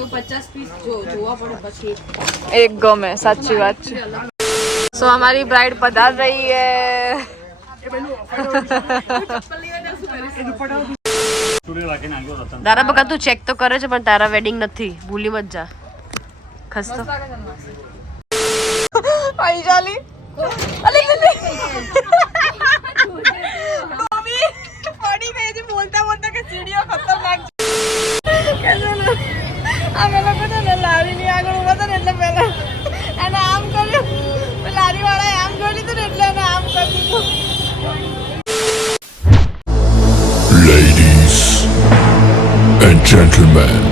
50 piece જોવા પડે પછી એક ગમે સાચી વાત છે સો हमारी ब्राइड पधार रही है તારા બકા તું ચેક તો કરે છે પણ તારા વેડિંગ નથી ભૂલી મત જા ખસ્તો આઈ જાલી અલે મમ્મી પડી ગઈ હતી બોલતા બોલતા કે સીડીઓ ખતરનાક કેસે ને અમે લોકો તો લારીની આગળ ઉભા હતા ને એટલે પહેલા એને આમ કર્યું લારી વાળાએ આમ જોઈ લીધું ને એટલે એને આમ કરી દીધું Ladies and gentlemen,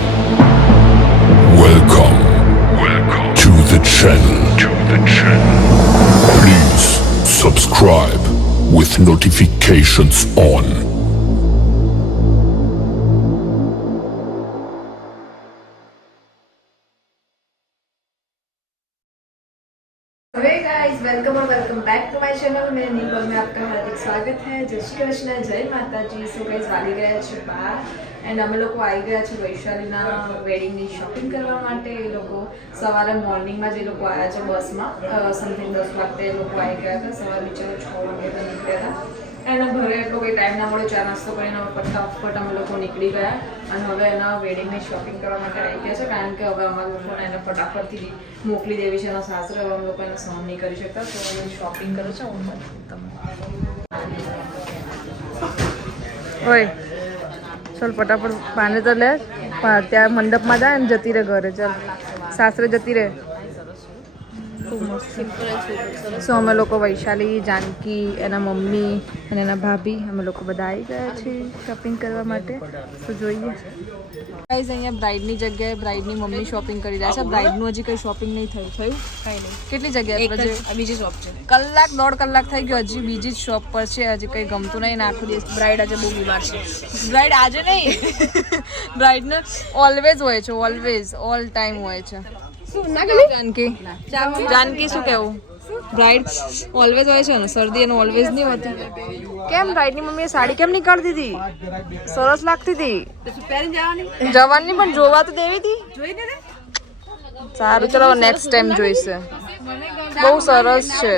welcome to the channel. Please subscribe with notifications on. Hey guys, welcome back to my channel. मेरे नीपल में आपका हार्दिक स्वागत है. जय श्री कृष्ण, जय माता जी. सो गाइस વાગી ગયા છે 12 એન્ડ અમે લોકો આવી ગયા છે વૈશાલીના વેડિંગની શોપિંગ કરવા માટે. એ લોકો સવારે મોર્નિંગમાં જે લોકો આવ્યા છે બસમાં સમથિંગ 10 વાગે એ લોકો આવી ગયા હતા. સવારે બિચારા 6 વાગે તો નીકળ્યા હતા એના ઘરે એટલો કંઈ ટાઈમ ના મળ્યો. ચા નાસ્તો કરીને ફટાફટ અમે લોકો નીકળી ગયા અને હવે એના વેડિંગની શોપિંગ કરવા માટે આવી ગયા છે કારણ કે હવે અમારા લોકોને એને ફટાફટથી મોકલી દેવી છે એના સાસરે. હવે અમે લોકો એને સહન નહીં કરી શકતા તો હવે શોપિંગ કરો છો હું તમે ઓય ચાલ ફટાફટ પાને તો લે ત્યાં મંડપમાં જાય ને જતી રહે ઘરે. ચાલ સાસરે જતી રહે. સો અમે લોકો વૈશાલી જાનકી એના મમ્મી અને એના ભાભી અમે લોકો બધા આવી ગયા છીએ શોપિંગ કરવા માટે. તો જોઈએ ગાઈઝ અહીંયા બ્રાઇડની જગ્યાએ બ્રાઇડની મમ્મી શોપિંગ કરી રહ્યા છે. બ્રાઇડનું હજી કંઈ શોપિંગ નહીં થયું કંઈ નહીં. કેટલી જગ્યાએ બીજી શોપ છે કલાક 1.5 કલાક થઈ ગયો હજી બીજી જ શોપ પર છે. હજી કંઈ ગમતું નહીં ને આખો દિવસ બ્રાઇડ આજે બહુ બીમાર છે. બ્રાઇડ આજે નહીં બ્રાઇડને ઓલવેઝ હોય છે ઓલવેઝ ઓલ ટાઈમ હોય છે. જાનકી શું કેવું બ્રાઇડ ઓલવેઝ હોય છે ને શરદી એનું ઓલવેઝ નહીં હોતી. કેમ બ્રાઇડની મમ્મીએ સાડી કેમ નહીં કાઢી દીધી? સરસ લાગતી હતી જવાની પણ જોવા તો દેવી હતી. સારું ચલો નેક્સ્ટ ટાઈમ જોઈશે. બહુ સરસ છે.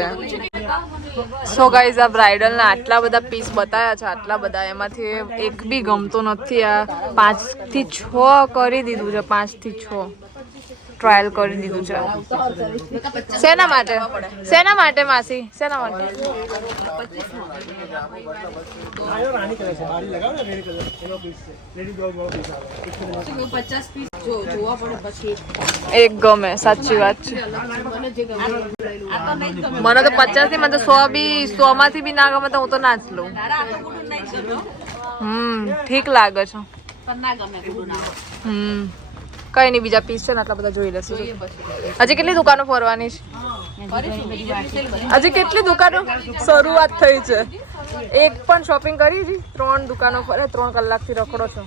સો ગાઈઝ આ બ્રાઇડલના આટલા બધા પીસ બતાવ્યા છે આટલા બધા એમાંથી એક બી ગમતો નથી. આ 5 થી 6 કરી દીધું છે 5 થી 6 ટ્રાયલ કરી દીધું છે. શેના માટે માસી શેના માટે? જોવા પડે પછી એક ગમે સાચી વાત છે. મને તો 50 ની મને તો 100 બી 100 માંથી બી ના ગમે તો હું તો ના જ લઉં. ઠીક લાગે છે. કઈ નહીં બીજા પીસ છે ને આટલા બધા જોઈ લેશું. હજી કેટલી દુકાનો ફરવાની છે? હજી કેટલી દુકાનો શરૂઆત થઈ છે. એક પણ શોપિંગ કરી છે 3 દુકાનો ફરે 3 કલાકથી રખડો છો.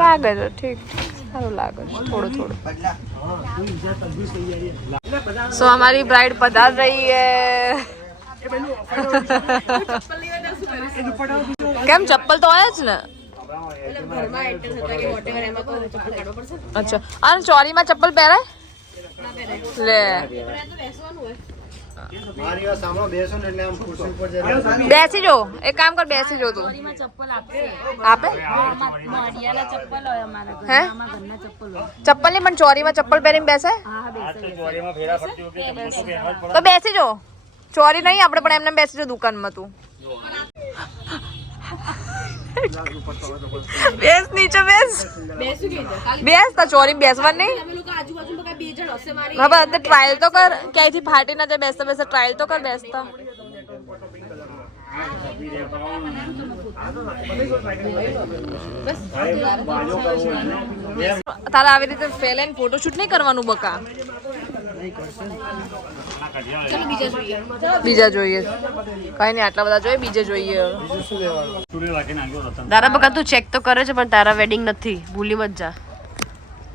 લાગે છે ઠીક સારું લાગે છે થોડું થોડું. સો हमारी ब्राइड पधार रही है. કેમ ચપ્પલ તો હોય જ ને? અચ્છા અને ચોરીમાં ચપ્પલ પહેરાય લે બેસી જો. એક કામ કર બેસી જો તું. આપે હે ચપ્પલ ની પણ ચોરીમાં ચપ્પલ પહેરીને બેસે તો બેસી જો. ચોરી નહીં આપણે પણ એમને બેસી જો દુકાનમાં. તું બેસ નીચે બેસ તો ચોરી બેસવા નહીં. બાબા ટ્રાયલ તો કર ક્યાંયથી ફાટી ના જાય. બેસતા બેસતા ટ્રાયલ તો કર બેસતા. તારે આવી રીતે ફેલાઈને ફોટોશૂટ નહીં કરવાનું બકા. બીજા જોઈએ કઈ નહીં આટલા બધા જોઈએ બીજે જોઈએ. તારા બકા તું ચેક તો કરે છે પણ તારા વેડિંગ નથી ભૂલી મત જા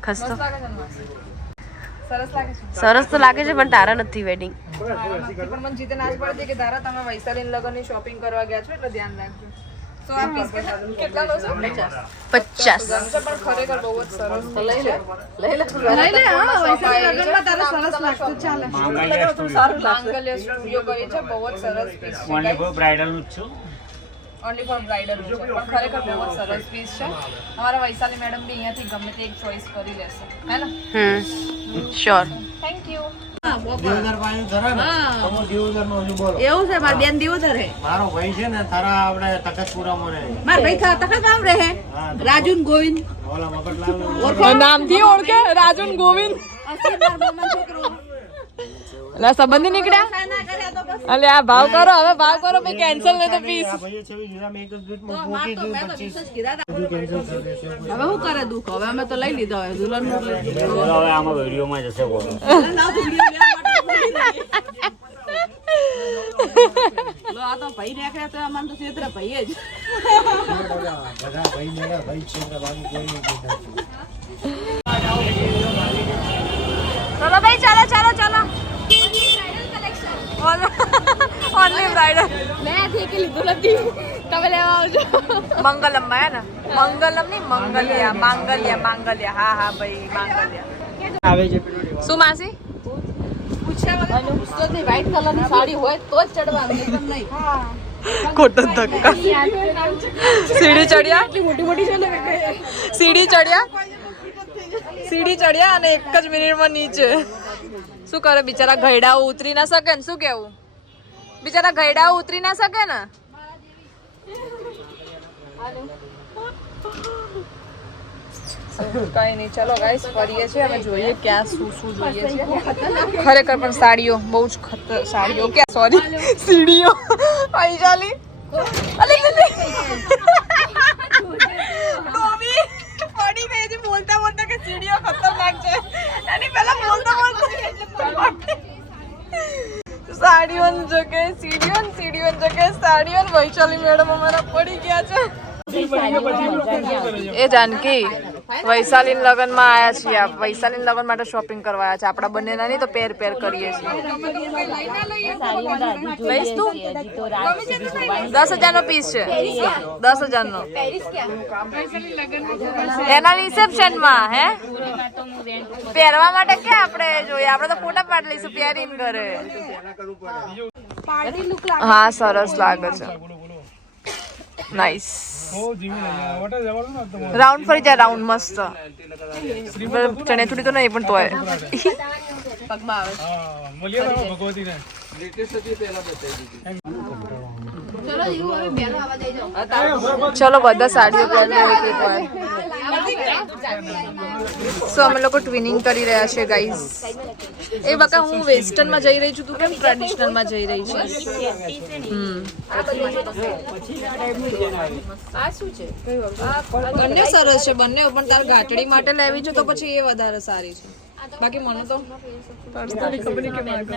ખસ્તો. સરસ તો લાગે છે પણ તારા નથી વેડિંગ. પણ મને જીતે ના જ પડતી કે તારા તમે વૈશાલી લગ્નની શોપિંગ કરવા ગયા છો એટલે ધ્યાન રાખજો. તો આ પીસ કેટલાનો છે? 50. પણ ખરેખર બહુ જ સરસ લઈ લે હા વૈશાલી લગનમાં તારે સરસ લાગતું ચાલે. માંગલ્ય સ્ટુડિયો કરી છે બહુ જ સરસ પીસ છે ઓનલી ફોર બ્રાઇડલ નું જ છું. ઓનલી ફોર બ્રાઇડલ છે પણ ખરેખર બહુ જ સરસ પીસ છે. અમારા વૈશાલી મેડમ બી અહીંયાથી ગમે તે એક ચોઈસ કરી લેશે હે ને. શ્યોર. Thank you. દિવદર પાણી ધરે ને તમે દિવદર નો હજુ બોલો. એવું છે મારા બેન દિવદર હે. મારો ભાઈ છે ને તારા આપણે તખતપુરામાં રહે. મારા ભાઈ તખત ગામ રહે. રાજુ ને ગોવિંદ. ઓલા મગટલાલ ઓળખો નામથી ઓળખે રાજુ ને ગોવિંદ. અસીમ મારા મામાનો છોકરો. એટલે સંબંધી નીકળ્યા અલે આ ભાવ કરો હવે ભાવ કરો ભાઈ કેન્સલ નહીં તો પીસ આ ભાઈએ 26 જુલાઈ એક જ મિનિટમાં માર મૂકી તો દીધું મેં તો 25 વિશેષ કીધા હતા. બધું cancel થઈ જશે. હવે શું કરે દુઃખ હવે અમે તો લઈ લીધો હવે દુલ્હન નું લઈ લીધો. હવે આમાં વિડિયોમાં જશે બોલો. લો આ તો ભાઈ નીકળ્યા તો અમારે તો ક્ષેત્ર ભાઈ જ. બધા ભાઈ મેળા ભાઈ છે ને બાકી કોઈ નહીં કીધા. ચલો ભાઈ ચાલો ચાલો ચાલો ઓનલી બ્રાઇડલ મેં ઠેકી લીધું નથી તમે લેવા આવજો. મંગલમ હે ને મંગલમ નહીં મંગલ્યા માંગલ્યા માંગલ્યા હા હા ભાઈ માંગલ્યા આવે છે શું માસી વ્હાઈટ કલર ની સાડી હોય તો જ ચડવાનું નહીંતર નહીં. ખોટો ધક્કા સીડી ચડ્યા મોટી મોટી છે ને સીડી ચડ્યા અને એક જ મિનિટમાં નીચે શું કરે બિચારા ઘયડાઓ ઉતરી ના શકે ને શું કેવું બિચારા ઘયડાઓ ઉતરી ના શકે ને કઈ નહીં ચલો ગાઈસ ફરીએ છીએ અમે જોઈએ ક્યાં શું શું જોઈએ છે ખરેખર પણ સાડીઓ બહુ જ ખતર સાડીઓ ક્યાં સોરી સીડીઓ આઈ ચાલી અલી ટોમી પડી ગઈ છે બોલતા બોલતા કે સીડીઓ ખતરનાક છે એની પહેલા બોલતા બોલતા સાડીઓ જગ્યાએ સીડીઓ જગ્યાએ સાડીઓ વૈશાલી મેડમ અમારા પડી ગયા છે એ જાનકી વૈશાલી લગ્નમાં આયા છીએ આપ વૈશાલી લગ્ન માટે શોપિંગ કરવા આયા છે આપણા બંનેના નહીં તો પેર કરીએ છીએ લઈશ તું 10,000 નો પીસ છે 10,000 નો એના રિસેપ્શન માં હે પહેરવા માટે ક્યાં આપણે જોઈએ આપણે તો ફોટા પાડ લઈશું પહેરીને ઘરે હા સરસ લાગે છે નાઈસ રાઉન્ડ ફરી જાય રાઉન્ડ મસ્ત ચણેચુડી તો નહીં પણ તોય પગમાં આવે ચલો બધા સાડીઓ પહેરી સો અમે લોકો ટ્વિનિંગ કરી રહ્યા છે ગાઈઝ એ બકા હું વેસ્ટર્ન માં જઈ રહી છું તું કેમ ટ્રેડિશનલ માં જઈ રહી છે બંને સરસ છે બંને પણ તાર ઘાટડી માટે લેવી છે તો પછી એ વધારે સારી છે બાકી મને તો પર્સનલી ખબર નહીં કે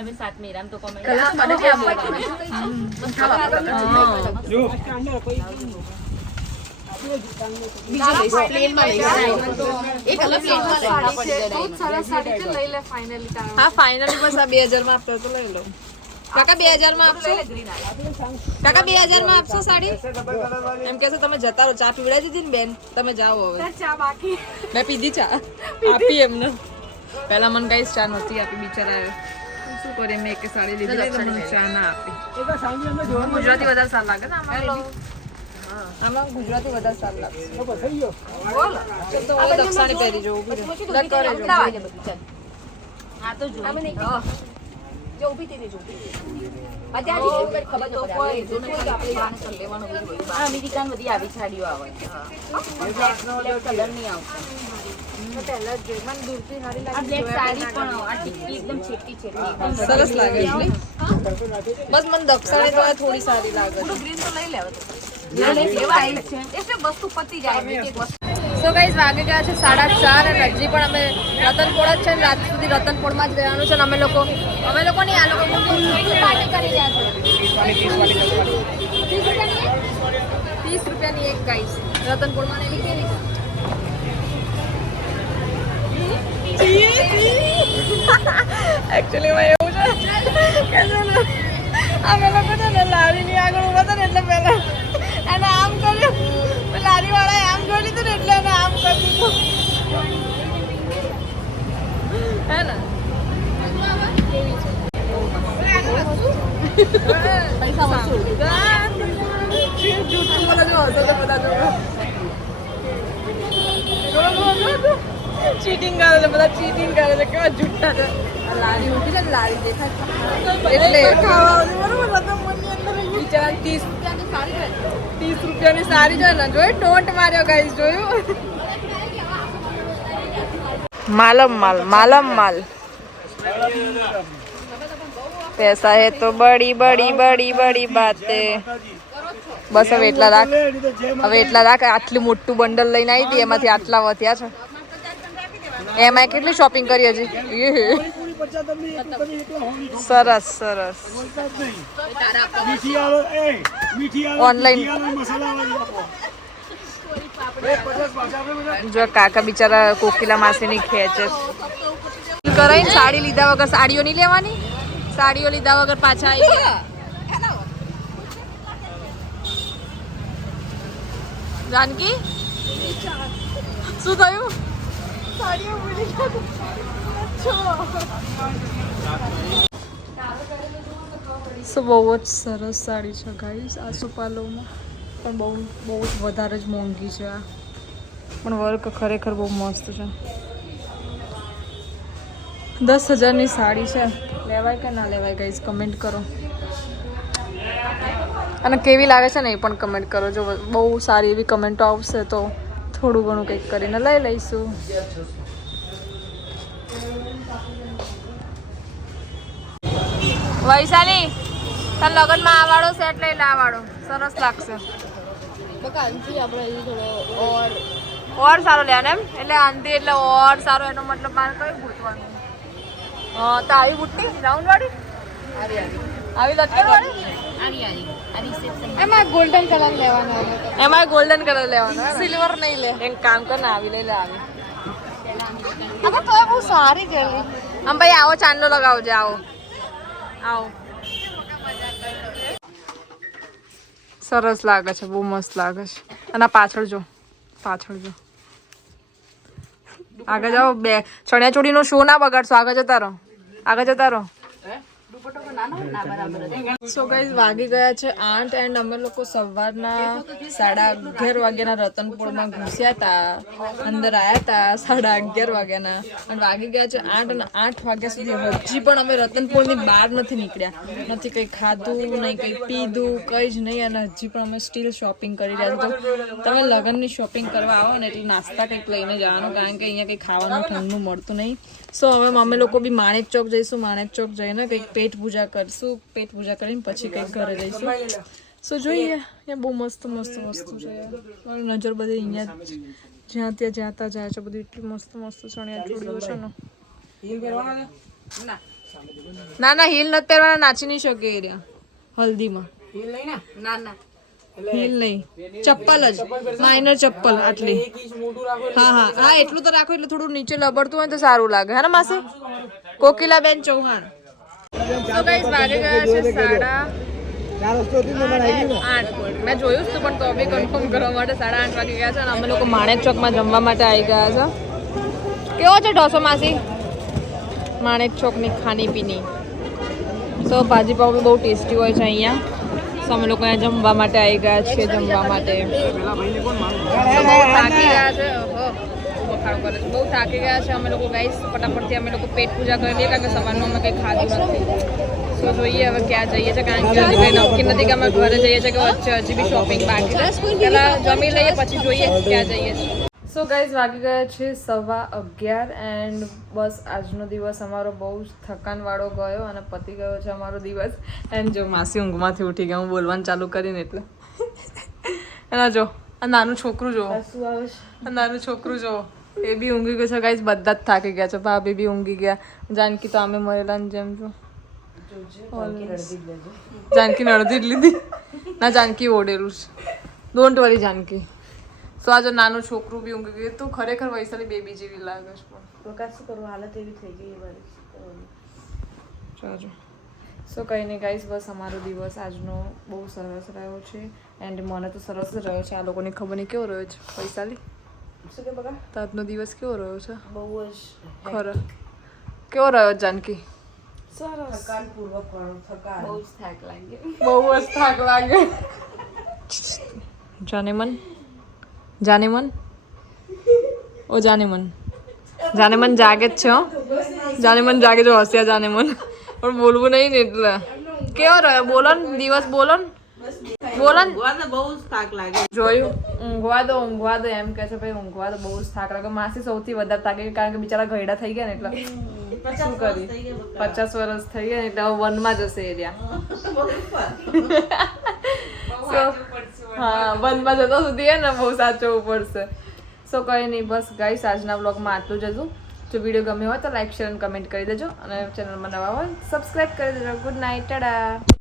હા ફાઇનલી બસ આ 2000 માં આપતો તો લઈ લો કાકા 2000 માં આપશો કાકા 2000 માં આપશો સાડી એમ કે તમે જતા રહો ચા પીવડાવી દીધી ને બેન તમે જાઓ હવે ચા બાકી મેં પીધી ચા આપી એમને પહેલા મને કઈ ચા નહોતી આપી બિચારા શું કરે મેં એક સાડી લીધી તો મને ચા ના આપી ગુજરાતી વધારે સારું લાગે ને આમાં ગુજરાતી વધારે સારું લાગે બોલ તો દક્ષાણી પહેરી જવું કરે આ તો જો જો ઊભી થઈ જો ખબર તો કોઈ જો નહીં કે આપણે વાન કરી લેવાનો હોય આ અમેરિકન બધી આવી સાડીઓ આવે બ્લેક કલર નહીં આવતો પહેલા જેમન દૂરથી સારી લાગે આ બ્લેક સાડી પણ આ ટીકી એકદમ છેટી એકદમ સરસ લાગે છે બસ મને દક્ષાણી તો થોડી સારી લાગે છે ગ્રીન તો લઈ લેવા તો લેવા આવી છે એટલે વસ્તુ પતી જાય એક વસ્તુ સો ગાઈઝ વાગી ગયા છે 4:30 અને હજી પણ અમે રતનપોળ જ છે ને રાત સુધી રતનપોળમાં જ રહેવાનું છે ને અમે લોકો નહીં આ લોકો પાર્ટી કરી રહ્યા છે 30 રૂપિયાની એક ગાઈઝ રતનપોળમાં એવી કેવી એકચ્યુઅલી માં એવું છે કે અમે લોકો છે ને લારીની આગળ ઉભા હતા ને એટલે પહેલા અને આમ કર્યું લારી વાળાએ આમ જોઈ લીધું ને એટલે એને આમ કરી દીધું હે ને પૈસા વસૂલ જૂઠું બોલો જો હશે તો બધા જો ચીટિંગ કરે છે બધા ચીટિંગ કરે છે કેવા જૂઠા છે લારી ઉઠી છે ને લારી દેખાય એટલે બિચારા 30 રૂપિયાની સારી છે ને જોઈ ટોન્ટ માર્યો ગાઈસ જોયું मालम माल पैसा है तो बड़ी बड़ी बड़ी बड़ी बातें बस હવે એટલા રાખ આટલું મોટું બંડલ લઈને આવી હતી એમાંથી આટલા વધ્યા છે એમાં કેટલી શોપિંગ કરી હજી સરસ સરસ ઓનલાઈન જો કાકા બિચારા કોકિલા માસીની ખેંચે કરાઈને સાડી લીધા વગર સાડીઓ નહીં લેવાની સાડીઓ લીધા વગર પાછા આવી જાનકી શું થયું બહુ જ સરસ સાડી છે ગાઈસ આસોપાલોમાં પણ બહુ જ વધારે જ મોંઘી છે આ પણ વર્ક ખરેખર બહુ મસ્ત છે 10,000ની સાડી છે લેવાય કે ના લેવાય ગાઈસ કમેન્ટ કરો અને કેવી લાગે છે ને એ પણ કમેન્ટ કરો જો બહુ સારી એવી કમેન્ટો આવશે તો થોડું ઘણું કંઈક કરીને લઈ લઈશું વૈશાલી તાર લગનમાં આ વાળો સેટ લઈ લે આ વાળો સરસ લાગશે ઓર સારો લેવાનો એમ એટલે આંધી એટલે ઓર સારો એનો મતલબ મારે કયું ગૂંથવાનું હા તો આવી બુટ્ટી રાઉન્ડ વાળી આવી લટકન વાળી એમાં ગોલ્ડન કલર લેવાનો એમાં ગોલ્ડન કલર લેવાનો સિલ્વર નહીં લે એક કામ કર ને આવી લઈ લે આવી આ તો બહુ સારી જલ્દી આમ ભાઈ આવો ચાંદલો લગાવજો આવો આવો સરસ લાગે છે બહુ મસ્ત લાગે છે અને પાછળ જો આગળ જાઓ બે ચણિયા ચોળીનો શો ના બગાડશો આગળ જતા રહો સો ગાઈઝ વાગી ગયા છે 8 એન્ડ અમે લોકો સવારના 11:30 વાગ્યાના રતનપુરમાં ઘૂસ્યા હતા અંદર આવ્યા હતા 11:30 વાગ્યાના અને વાગી ગયા છે 8 અને 8 વાગ્યા સુધી હજી પણ અમે રતનપુરની બહાર નથી નીકળ્યા નથી કંઈ ખાધું નહીં કંઈ પીધું કંઈ જ નહીં અને હજી પણ અમે સ્ટીલ શોપિંગ કરી રહ્યા છીએ તો તમે લગ્નની શોપિંગ કરવા આવો ને એટલે નાસ્તા કંઈક લઈને જવાનું કારણ કે અહીંયા કંઈ ખાવાનું ઠંડુ મળતું નહીં સો હવે અમે લોકો બી માણેક ચોક જઈશું માણેક ચોક જઈને કંઈક પેટ પૂજા કરીશું પેટ પૂજા કરીને પછી કંઈક ઘરે જઈશું સો જોઈએ અહીંયા બહુ મસ્ત વસ્તુ છે મારી નજર બધી અહીંયા જ્યાં ત્યાં જાય છે બધી એટલી મસ્ત ચણિયા ચોળીઓ છે ને ના હીલ નથી પહેરવાના નાચી નહીં શકે એ રહ્યા હલ્દીમાં હીલ નહીં ચપ્પલ જ માઇનર ચપ્પલ આટલી હા એટલું તો રાખો એટલે થોડું નીચે લબડતું હોય તો સારું લાગે હે ને માસી કોકિલાબેન ચૌહાણ તો ગાઈસ વાગી ગયા છે 8:30 મેં જોયું હતું પણ તો બી કન્ફર્મ કરવા માટે 8:30 વાગી ગયા છે અને અમે લોકો માણેક ચોકમાં જમવા માટે આવી ગયા છે કેવો છે ઢોસો માસી માણેક ચોકની ખાણી પીની સો ભાજી પાવ બી બહુ ટેસ્ટી હોય છે અહીંયા અમે લોકો અહીંયા જમવા માટે આવી ગયા છીએ જમવા માટે બહુ થાકી ગયા છે બહુ થાકી ગયા છે અમે લોકો ગાઈસ ફટાફટથી અમે લોકો પેટ પૂજા કરી લઈએ કારણ કે સવારનું અમે કંઈ ખાધું નથી સો જોઈએ હવે ક્યાં જઈએ છીએ કારણ કે હજી કંઈ નક્કી નથી કે અમે ઘરે જઈએ છીએ કે વચ્ચે હજી બી શોપિંગ બાકી છે પહેલાં જમી લઈએ પછી જોઈએ ક્યાં જઈએ છીએ સો ગાઈઝ વાગી ગયા છે 11:15 એન્ડ બસ આજનો દિવસ અમારો બહુ જ થકાનવાળો ગયો અને પતી ગયો છે અમારો દિવસ એન્ડ જો માસી ઊંઘમાંથી ઉઠી ગયા હું બોલવાનું ચાલુ કરીને એટલે એના જો આ નાનું છોકરું જો એ બી ઊંઘી ગયું છે ગાઈઝ બધા જ થાકી ગયા છે ભાભી બી ઊંઘી ગયા જાનકી તો અમે મરેલાની જેમ છો જાનકી અડધી જ લીધી ના જાનકી ઓડેલું છે ડોન્ટ વરી જાનકી સો આ જો નાનું છોકરું બી ઊંઘી ગયું તું ખરેખર વૈશાલી બેબી જેવી લાગે છે પણ શું કરવું હાલત એવી થઈ ગઈ ચાલો સો કંઈ નહીં ગાઈસ બસ અમારો દિવસ આજનો બહુ સરસ રહ્યો છે એન્ડ મને તો સરસ જ રહ્યો છે. આ લોકોને ખબર નહીં કેવો રહ્યો છે. વૈશાલી શું કે બગા તાજનો દિવસ કેવો રહ્યો છે? બહુ જ ખરો કેવો રહ્યો જાનકી? સરસ થકાનપૂર્વક વાળો થકાન બહુ જ થાક લાગ્યો બહુ જ થાક લાગે. જાને મન ઓ જાને મન જાગે જ છે હો. જાને મન જાગે જો હસ્યા જાને મન પણ બોલવું નહીં ને એટલે કેવો રહ્યો બોલો ને દિવસ બોલો ને બહુ જ થાક લાગે જોયું ઊંઘવા દો એમ કે છે ભાઈ ઊંઘવા દો બહુ જ થાક લાગે. માસી સૌથી વધારે થાકે કારણ કે બિચારા ઘરડા થઈ ગયા ને એટલે શું કરી 50 વર્ષ થઈ ગયા ને એટલે હવે વનમાં જશે એરિયા. હા વનમાં જતા સુધી ને બહુ સાચવવું પડશે. સો કંઈ નહીં બસ ગાઈસ આજના બ્લોગમાં આટલું જ હતું. જો વિડીયો ગમ્યો હોય તો લાઈક શેર અને કમેન્ટ કરી દેજો અને ચેનલમાં નવા હોય સબસ્ક્રાઈબ કરી દેજો. Good night Tata.